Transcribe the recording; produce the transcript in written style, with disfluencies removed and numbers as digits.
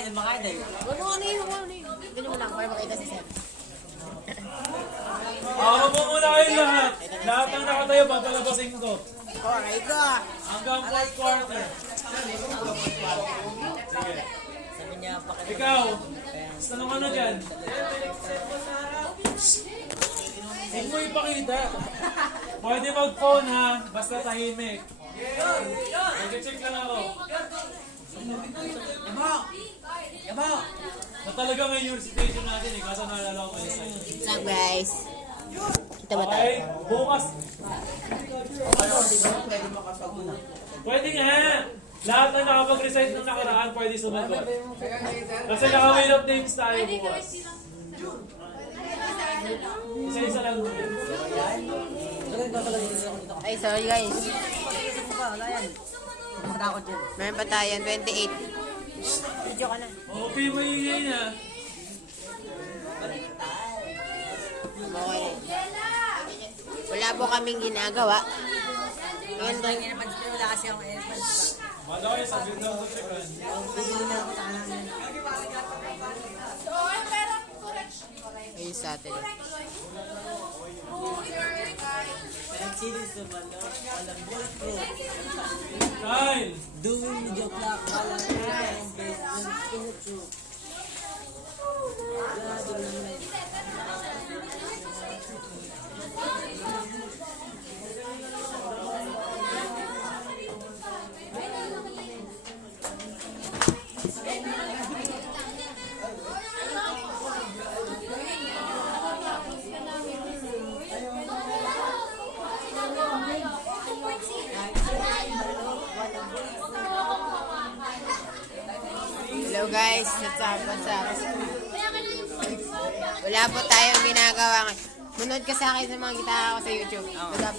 idol, mga idol. Ano yun? Ganyan mo lang, para makita si Sir. Ako po muna kayo lahat. Lahat ng nakatayo, papalabasin ko. Alright ko. Hanggang fourth quarter. Sabi niya, pakita. Ikaw, tanong ka na dyan. Huwag mo ipakita. Pwede mag-phone ha, basta tahimik. Mag-check lang ako. Yabo! Na talaga ngayon yung situation natin eh, kaso naalala ko kayo sa'yo. What's up guys? Kita ba tayo? Okay, bukas. Pwede nga. Lahat na nakapag-recite ng nakaraan, pwede sumagot. Kasi naka-wheel of names tayo bukas. Isa-isa lang. Ay, sorry guys. Wala yan. Matakot dyan. Meron pa tayo, 28. Video ka na. Okay, maingay na. Okay. Wala po kaming ginagawa. Ngayon Wala yung airpods, pero wala kasi akong airpods. Mala kayo, sabi lang ko check-an. Bibili na ako sa kanan. ayun sa atin. Pinagsilis sa balo. Walang bulletproof. Kyle! Doing the joke lang. Walang yung best. Walang pinutro. Grado lang life. Hello guys, what's up? Wala po tayong ginagawa. Munod ka sa akin sa mga gitara ko sa YouTube. Load up.